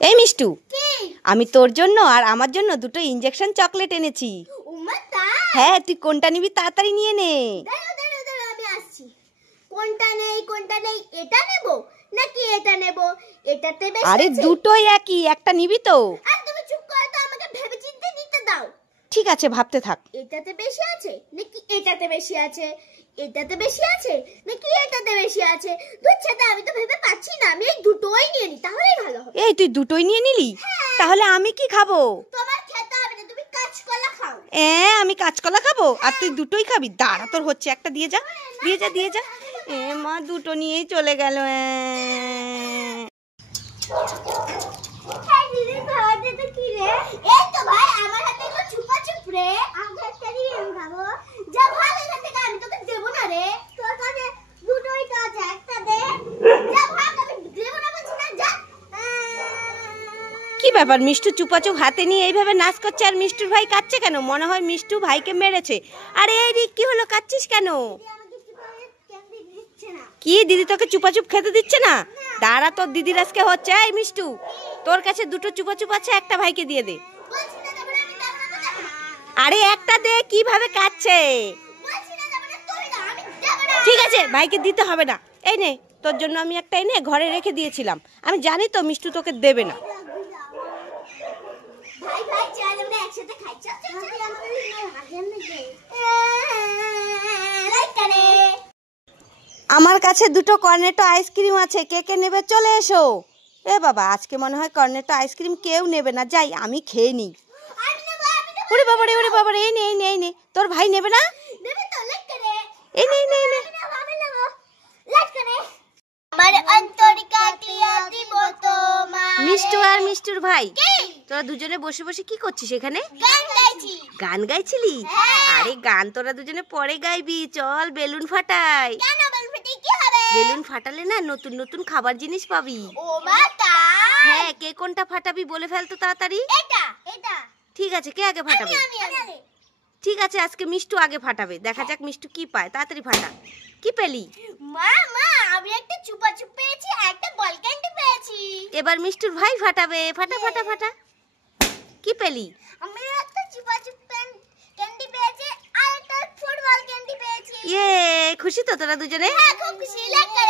এই মিষ্টু, আমি তোর জন্য আর আমার জন্য দুটো ইনজেকশন চকলেট এনেছি। হ্যাঁ, তুই কোনটা নিবি তাড়াতাড়ি নিয়ে নে। আমি আসছি। কোনটা নেই এটা নেব নাকি এটা নেব? এটাতে বেশি আছে। আরে দুটোই একই, একটা নিবি তো? আর তুমি চুপ করো তো, আমাকে ভেবে চিন্তে নিতে দাও। ঠিক আছে, ভাবতে থাক। এটাতে বেশি আছে নাকি এটাতে বেশি আছে? এটাতে বেশি আছে নাকি এটাতে বেশি আছে? দুচ্ছেটা আমি তো ভেবে পাচ্ছি না। আমি এই দুটোই নিয়ে নি, তাহলেই ভালো হবে। এই তুই দুটোই নিয়ে নিলি? তাহলে আমি কি খাবো? তোমার খেতে হবে না, তুমি কাঁচকলা খাও। আমি কাঁচকলা খাবো আর তুই দুটোই খাবি? দাঁড়া, তোর হচ্ছে, একটা দিয়ে যা, দিয়ে যা। মা দুটো নিয়েই চলে গেল। দিদি খাওয়াতে তো কি রে? এই তো ভাই, আমার হাতে তো চুপাচুপ রে। আমি একটা দিয়ে খাবো। যা ভাগ এখান থেকে, আমি তোকে দেব না রে। তোর কাছে দুটোই তো আছে, একটা দে। যা ভাগ, আমি দেব না বলছি না, যা। কি ব্যাপার, মিষ্টু চুপাচুপ হাতে নিয়ে এইভাবে নাচ করছে আর মিষ্টুর ভাই কাঁদছে কেন? মনে হয় মিষ্টু ভাইকে মেরেছে। আরে এই রিক, কি হলো, কাঁদছিস কেন? কি দিদি তোকে চুপাচুপ খেতে দিচ্ছে না? দাঁড়া, তোর দিদির আজকে হচ্ছে। এই মিষ্টু, তোর কাছে দুটো চুপাচুপ আছে, একটা ভাইকে দিয়ে দে। আরে একটা দে, কিভাবে কাঁদছে। ঠিক আছে, ভাইকে দিতে হবে না। এই নে, তোর জন্য আমি একটা এনে ঘরে রেখে দিয়েছিলাম। আমি জানি তো মিষ্টু তোকে দেবে না। আমার কাছে দুটো কর্নেটো আইসক্রিম আছে, কে কে নেবে চলে এসো। এ বাবা, আজকে মনে হয় কর্নেটো আইসক্রিম কেউ নেবে না। যাই, আমি খেয়ে নিই। ওরে বাবা রে, এই নে। তোর ভাই নেবে না? এই নে। মিষ্টু আর মিষ্টুর ভাই, তোরা দুজনে বসে বসে কি করছিস এখানে? গান গাইছিলি? আরে গান তোরা দুজনে পরে গাইবি, চল বেলুন ফাটাই। বেলুন ফাটালে না নতুন নতুন খাবার জিনিস পাবি। হ্যাঁ, কে কোনটা ফাটাবি বলে ফেলতো তাড়াতাড়ি। ঠিক আছে, কে আগে ফাটাবে? ঠিক আছে, আজকে মিষ্টু আগে ফাটাবে। দেখা যাক মিষ্টু কি পায়। তাড়াতাড়ি ফাটা। কি পেলি? মা, আমি একটা চুপাচুপ পেয়েছি, একটা বল ক্যান্ডি পেয়েছি। এবার মিষ্টুর ভাই ফাটাবে। ফাটা। কি পেলি? আমি একটা চুপাচুপ ক্যান্ডি পেয়েছি আর একটা ফুটবল ক্যান্ডি পেয়েছি। খুশি তো তোরা দুজনে? হ্যাঁ, খুব খুশি লাগছে।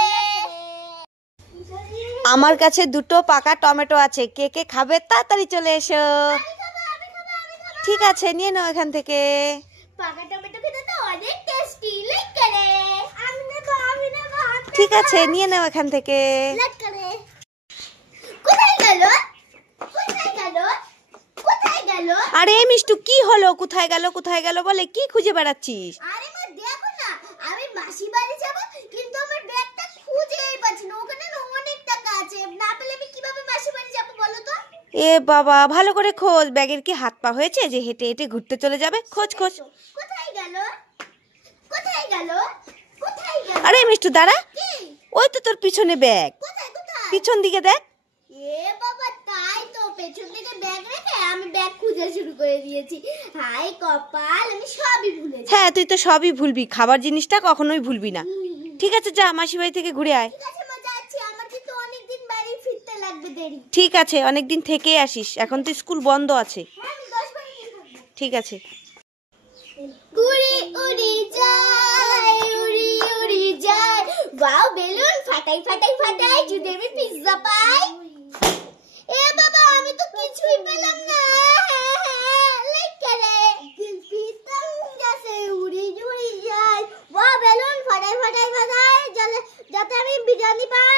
আমার কাছে দুটো পাকা টমেটো আছে, কে কে খাবে তাড়াতাড়ি চলে এসো। ঠিক আছে, নিয়ে নাও এখান থেকে। পাকা টমেটো খেতে তো অনেক টেস্টি লাগে। আমি নেব। ঠিক আছে, নিয়ে নাও এখান থেকে। কোথায় গেল? আরে মিষ্টু, কি হলো? কোথায় গেল বলে কি খুঁজে বেড়াচ্ছিস? আরে মা, দেখো না, আমি মাসি বাড়ি যাব, কিন্তু আমার ব্যাগটা খুঁজেই পাচ্ছি না। ওখানে অনেক টাকা আছে, না পেলে আমি কিভাবে মাসি বাড়ি যাব বলো তো? এ বাবা, ভালো করে খোঁজ। ব্যাগের কি হাত পা হয়েছে যে হেঁটে হেঁটে ঘুরতে চলে যাবে? খোঁজ। কোথায় গেল? আরে মিষ্টু দাঁড়া, ওই তো তোর পিছনে ব্যাগ। কোথায়? পিছন দিকে দেখ। এ বাবা, তাই তো, পেছন থেকে ব্যাগ রেখে আমি ব্যাগ খুঁজে শুরু করে দিয়েছি। হাই কপাল, আমি সবই ভুলেছি। হ্যাঁ, তুই তো সবই ভুলবি, খাবার জিনিসটা কখনোই ভুলবি না। ঠিক আছে, যা মাসি বাড়ি থেকে ঘুরে আয়। ঠিক আছে, মজা আছে। আমার কিন্তু অনেকদিন বাড়ি ফিরতে লাগবে, দেরি। ঠিক আছে, অনেকদিন থেকে আসিস, এখন তো স্কুল বন্ধ আছে। হ্যাঁ, আমি 10 বাড়ি থাকবো। ঠিক আছে। উড়ি যায়। ওয়াও, বেলুন ফাটাই যদি আমি পিজ্জা পাই। এ বাবা, আমি তো কিছুই পেলাম না। উড়ি যায়। ওয়াও, বেলুন ফাটাই যাতে আমি বিরিয়ানি পাই।